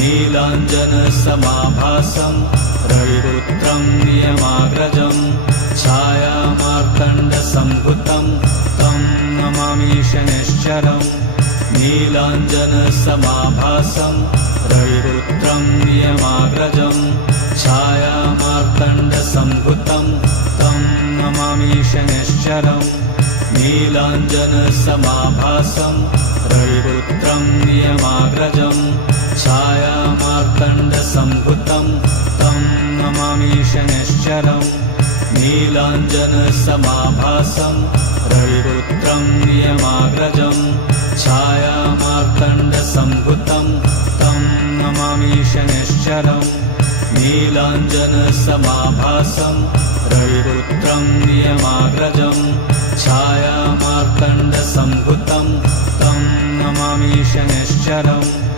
नीलाञ्जनसमाभासं रविपुत्रं नियमाग्रजं छायामार्तण्डसम्भुतं तं नमामि शनैश्चरम् नीलाञ्जनसमाभासं रविपुत्रं नियमाग्रजं छायामार्तण्डसम्भुतं तं नमामि शनैश्चरम् नीलाञ्जनसमाभासं रविपुत्रं नियमाग्रजं छायामार्तण्डसम्भुतं तं नमामि शनैश्चरम् नीलाञ्जनसमाभासं रविपुत्रं नियमाग्रजं छायामार्तण्डसम्भुतं तं नमामि शनैश्चरम् नीलाञ्जनसमाभासं रविपुत्रं नियमाग्रजं छायामार्तण्डसम्भुतं तं नमामि शनैश्चरम्